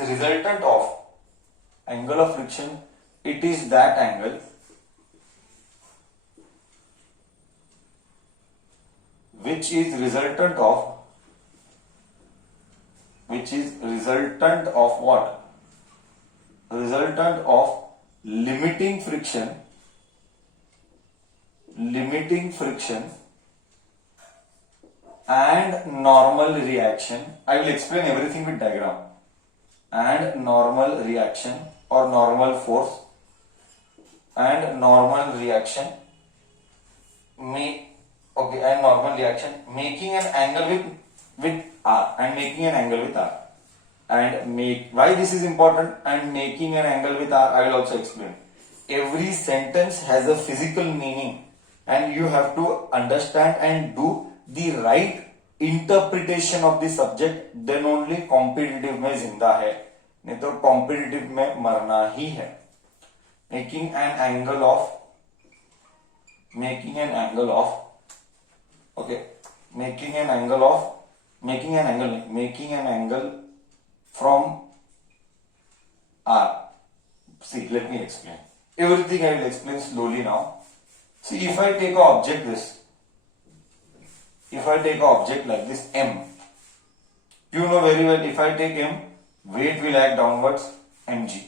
is resultant of angle of friction, it is that angle which is resultant of what? Resultant of limiting friction and normal reaction. I will explain everything with diagram. And normal reaction or normal force and normal reaction and normal reaction making an angle with R and making an angle with R. And why this is important and making an angle with R, I will also explain. Every sentence has a physical meaning and you have to understand and do the right interpretation of the subject, then only competitive में जिंदा है, नहीं तो competitive में मरना ही है. Making an angle from R. See, let me explain. Everything I will explain slowly now. See, if I take an object like this M, you know very well, if I take M, weight will act downwards mg.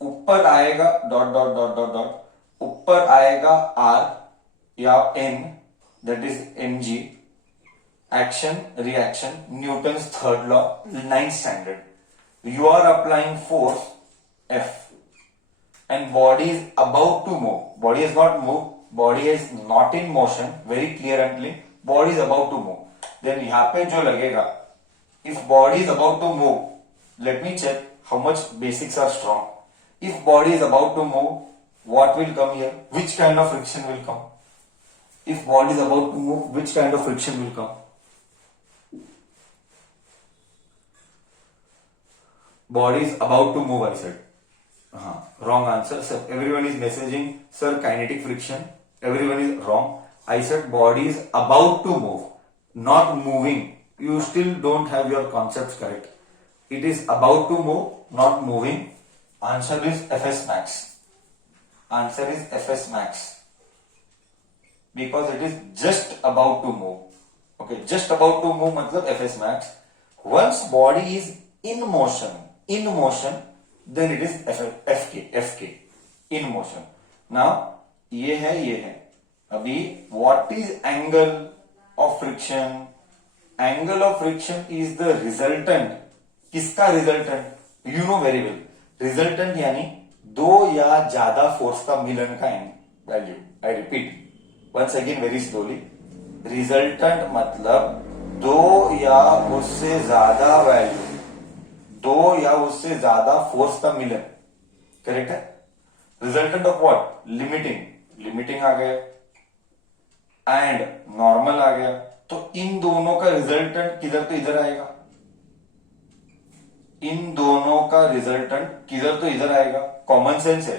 ऊपर आएगा dot ऊपर आएगा R या N, that is mg. Action, reaction, Newton's third law, ninth standard. You are applying force F and body is about to move. Body is not moved. Body is not in motion. Very clearly, body is about to move. Then यहाँ पे जो लगेगा, if body is about to move, let me check how much basics are strong. If body is about to move, what will come here? Which kind of friction will come? If body is about to move, which kind of friction will come? Body is about to move, I said. Wrong answer. So everyone is messaging, sir, kinetic friction. Everyone is wrong. I said body is about to move, not moving. You still don't have your concepts correct. It is about to move, not moving. Answer is Fs max. Because it is just about to move. Okay, just about to move matlab Fs max. Once body is in motion, then it is Fk, in motion. Now, ये है. अभी what is angle of friction? Angle of friction is the resultant. किसका resultant? You know very well. Resultant यानी दो या ज्यादा force का मिलन का value. I repeat once again very slowly. Resultant मतलब दो या उससे ज्यादा वैल्यू, दो या उससे ज्यादा फोर्स का मिलन. करेक्ट है. Resultant of what? लिमिटिंग आ गया एंड नॉर्मल आ गया. तो इन दोनों का रिजल्टेंट किधर तो इधर आएगा. कॉमन सेंस है.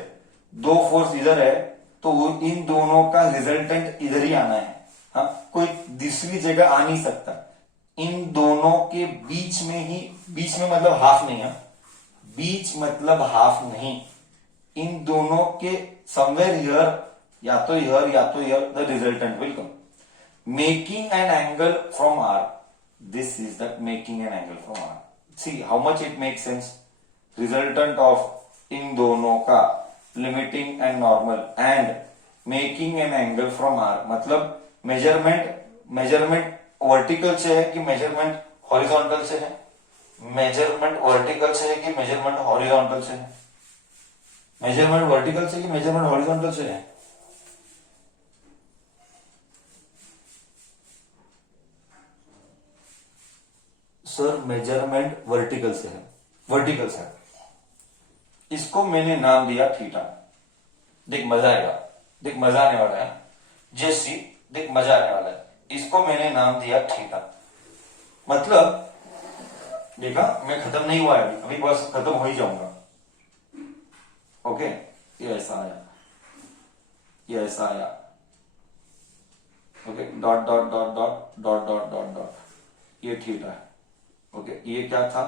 दो फोर्स इधर है तो इन दोनों का रिजल्टेंट इधर ही आना है. हाँ, कोई दूसरी जगह आ नहीं सकता. इन दोनों के बीच में मतलब हाफ नहीं है. बीच मतलब हाफ नहीं. इन दोनों के समवेयर हियर, या तो here the resultant will come. Making an angle from R. This is the making an angle from R. See how much it make sense. Resultant of इन दोनों का limiting and normal and making an angle from R मतलब measurement vertical से है कि measurement horizontal से है. Measurement vertical से है कि मेजरमेंट हॉरिजॉन्टल से है. मेजरमेंट वर्टिकल से कि मेजरमेंट हॉरिजॉन्टल से है. सर मेजरमेंट वर्टिकल से है. इसको मैंने नाम दिया थीटा. देख मजा आने वाला है. जैसी देख मजा आने वाला है. इसको मैंने नाम दिया थीटा. मतलब देखा, मैं खत्म नहीं हुआ है अभी बस खत्म हो ही जाऊंगा. ओके, ये ऐसा आया. Okay, dot. ये थीटा है, ओके। ये क्या था,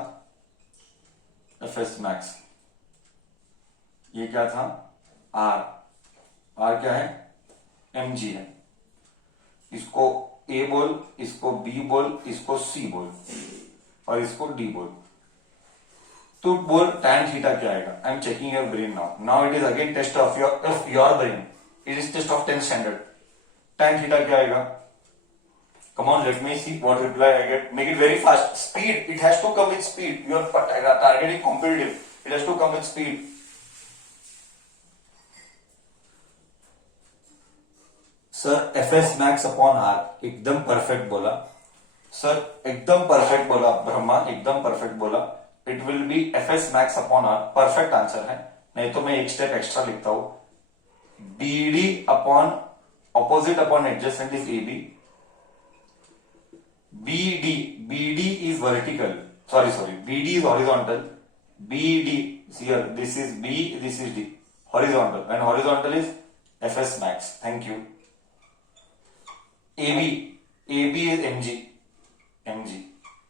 एफ एस मैक्स। ये क्या था, आर। आर क्या है, एम जी है। इसको ए बोल, इसको बी बोल, इसको सी बोल और इसको डी बोल। तो बोल tan थीटा क्या आएगा। I am checking your brain now. Now it is again test of your brain. It is test of 10th standard. tan theta क्या आएगा। Come on, let me see what reply I get. Make it very fast. Speed. It has to come with speed. You are targeting competitive. It has to come with speed. Sir F S max upon R एकदम perfect बोला sir, एकदम perfect बोला ब्रह्मा, एकदम perfect बोला। It will be F S max upon R, perfect answer है। नहीं तो मैं एक स्टेप एक्स्ट्रा लिखता हूं, B D upon opposite upon adjacent is A B. BD is vertical. Sorry, BD is horizontal. BD, here, this is B, this is D. Horizontal. And horizontal is FS max. Thank you. AB is MG.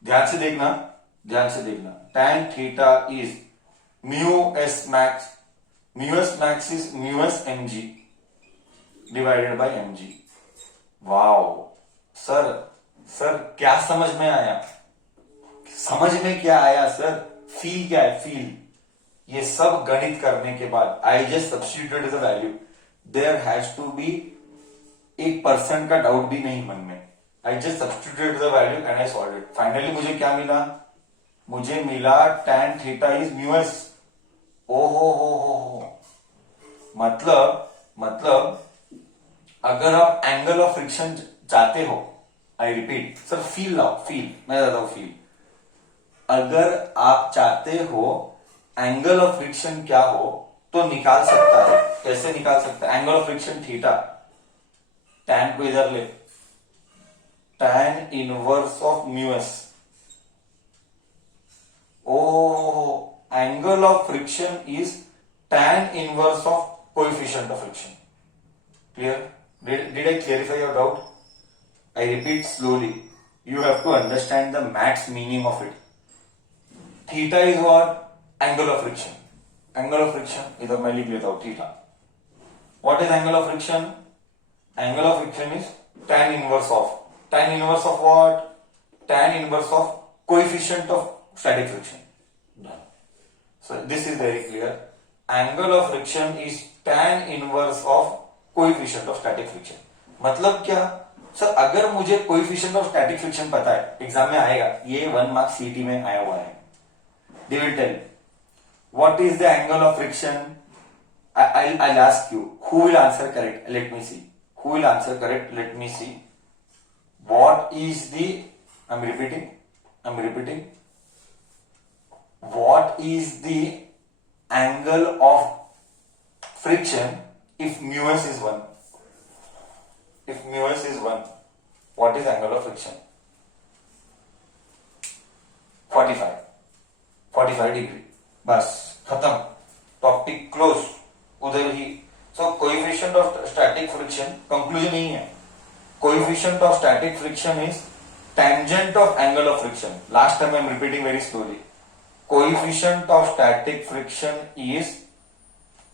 ध्यान से देखना. Tan theta is mu S max. Mu S max is mu S MG divided by MG. Wow. Sir क्या समझ में आया, समझ में क्या आया सर, फील क्या है, फील। ये सब गणित करने के बाद I just substituted the value. There has to be 1% का डाउट भी नहीं मन में। I just substituted the value and I solved it. Finally मुझे क्या मिला, मुझे मिला tan theta is mu S. ओ हो, मतलब अगर आप एंगल ऑफ फ्रिक्शन चाहते हो, आई रिपीट सर, फील लाओ, फील, मैं बताता हूं फील। अगर आप चाहते हो एंगल ऑफ फ्रिक्शन क्या हो तो निकाल सकता है। कैसे निकाल सकता है angle of friction theta. Tan को इधर ले, tan inverse of mu S. Oh angle of friction is tan inverse of coefficient of friction. Clear? Did I clarify your doubt? I repeat slowly. You have to understand the maths meaning of it. Theta is what? Angle of friction. Angle of friction. इधर मैं लिख लेता हूं theta. What is angle of friction? Angle of friction is tan inverse of. Tan inverse of what? Tan inverse of coefficient of static friction. Done. So this is very clear. Angle of friction is tan inverse of coefficient of static friction. मतलब क्या sir, अगर मुझे coefficient of static friction पता है, exam में आएगा, ये 1 marks सीटी में आया हुआ है। They will tell what is the angle of friction. I'll ask you who will answer correct. Let me see who will answer correct. Let me see what is the, I'm repeating what is the angle of friction if mu s is 1. If mu s is 1, what is angle of friction? 45 degree. बस खत्म, topic close, उधर ही। So coefficient of static friction, conclusion यही है, coefficient of static friction is tangent of angle of friction. Last time I am repeating very slowly. Coefficient of static friction is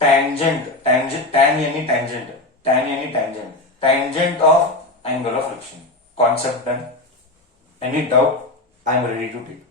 tangent of angle of friction. Concept done. Any doubt? I am ready to take.